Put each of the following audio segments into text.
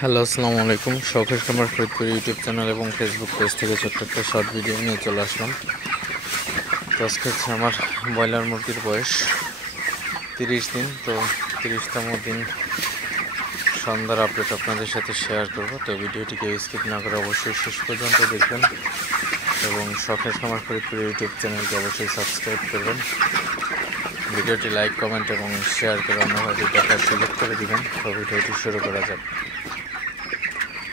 Hello, আসসালামু আলাইকুম। শখের খামার ফরিদপুর ইউটিউব চ্যানেল এবং ফেসবুক পেজ থেকে ছোট্ট একটা শর্ট ভিডিও নিয়ে চলে আসলাম। তো আজকে হচ্ছে আমার ব্রয়লার মুরগির বয়স 30 দিন। তো 30তম দিন সন্ধ্যার আপডেট আপনাদের সাথে শেয়ার করব। তো ভিডিওটিকে স্কিপ না করে অবশ্যই শেষ পর্যন্ত দেখবেন এবং শখের খামার ফরিদপুর ইউটিউব চ্যানেলকে অবশ্যই সাবস্ক্রাইব করবেন। ভিডিওটি লাইক, কমেন্ট এবং শেয়ার করে অন্যভাবে দেখার সুযোগ করে দিবেন। তো ভিডিওটি শুরু করা যাক।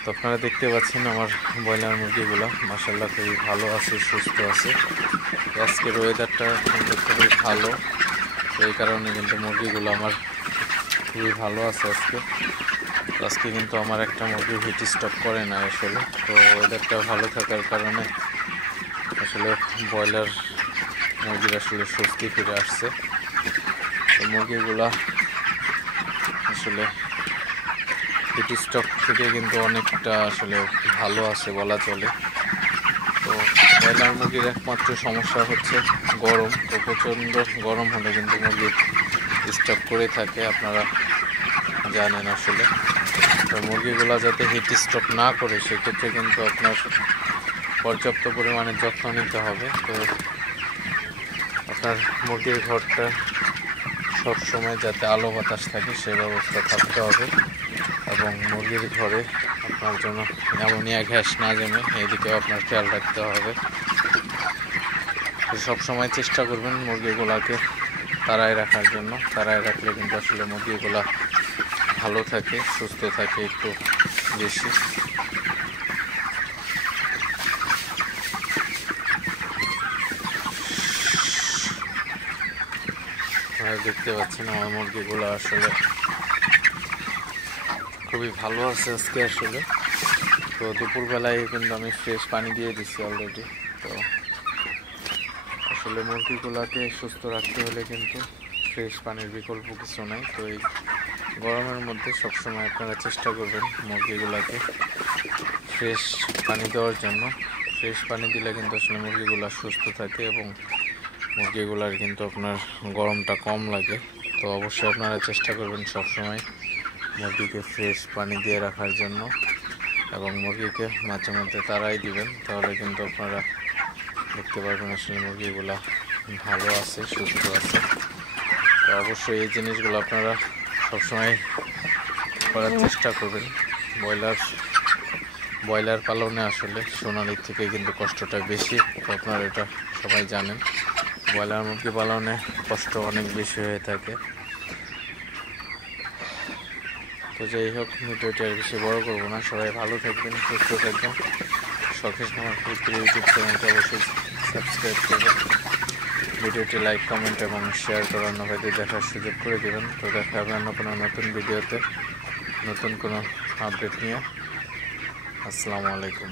তো আপনারা দেখতে পাচ্ছেন আমার ব্রয়লার মুরগিগুলো মাশাআল্লাহ খুবই ভালো আছে, সুস্থ আছে। আজকের ওয়েদারটা কিন্তু খুবই ভালো, তো এই কারণে কিন্তু মুরগিগুলো আমার খুবই ভালো আছে আজকে কিন্তু আমার একটা মুরগি হিট স্টক করে না আসলে। তো ওয়েদারটা ভালো থাকার কারণে আসলে ব্রয়লার মুরগির আসলে স্বস্তি ফিরে আসছে। তো মুরগিগুলা আসলে হিট স্টক থেকে কিন্তু অনেকটা আসলে ভালো আছে বলা চলে। তো ব্রয়লার মুরগির একমাত্র সমস্যা হচ্ছে গরম। তো প্রচণ্ড গরম হলে কিন্তু মুরগি স্টক করে থাকে, আপনারা জানেন আসলে। তো মুরগিগুলা যাতে হিট স্টক না করে সেক্ষেত্রে কিন্তু আপনার পর্যাপ্ত পরিমাণে যত্ন নিতে হবে। তো আপনার মুরগির ঘরটা সবসময় যাতে আলো বাতাস থাকে সে ব্যবস্থা থাকতে হবে এবং মুরগির ঘরে আপনার জন্য অ্যামোনিয়া গ্যাস না জমে এদিকেও আপনার খেয়াল রাখতে হবে। তো সবসময় চেষ্টা করবেন মুরগিগুলাকে তাড়ায় রাখার জন্য। তাড়ায় রাখলে কিন্তু আসলে মুরগিগুলা ভালো থাকে, সুস্থ থাকে একটু বেশি। আপনারা দেখতে পাচ্ছেন আমার মুরগিগুলো আসলে খুবই ভালো আছে আজকে আসলে। তো দুপুরবেলায় কিন্তু আমি ফ্রেশ পানি দিয়ে দিচ্ছি অলরেডি। তো আসলে মুরগিগুলোকে সুস্থ রাখতে হলে কিন্তু ফ্রেশ পানির বিকল্প কিছু নাই। তো এই গরমের মধ্যে সবসময় আপনারা চেষ্টা করবেন মুরগিগুলোকে ফ্রেশ পানি দেওয়ার জন্য। ফ্রেশ পানি দিলে কিন্তু আসলে মুরগিগুলো সুস্থ থাকে এবং মুরগিগুলার কিন্তু আপনার গরমটা কম লাগে। তো অবশ্যই আপনারা চেষ্টা করবেন সবসময় মুরগিকে ফ্রেশ পানি দিয়ে রাখার জন্য এবং মুরগিকে মাঝে মধ্যে তাড়াই দিবেন, তাহলে কিন্তু আপনারা দেখতে পারবেন আসলে মুরগিগুলা ভালো আছে, সুস্থ আছে। তো অবশ্যই এই জিনিসগুলো আপনারা সবসময় করার চেষ্টা করবেন। ব্রয়লার পালনে আসলে সোনালির থেকে কিন্তু কষ্টটা বেশি, তো আপনারা এটা সবাই জানেন। ব্রয়লার মুরগি পালনে কষ্ট অনেক বেশি হয়ে থাকে। তো যাই হোক, ভিডিওটি আর বেশি বড় করবো না। সবাই ভালো থাকবেন, সুস্থ থাকবেন। শখের খামার ফরিদপুর ইউটিউব চ্যানেলটা অবশ্যই সাবস্ক্রাইব করবেন। ভিডিওটি লাইক, কমেন্ট এবং শেয়ার করে অন্য ভাইদের দেখার সুযোগ করে দেবেন। তো দেখা হবে অন্য কোনো নতুন ভিডিওতে, নতুন কোনো আপডেট নিয়ে। আসসালামু আলাইকুম।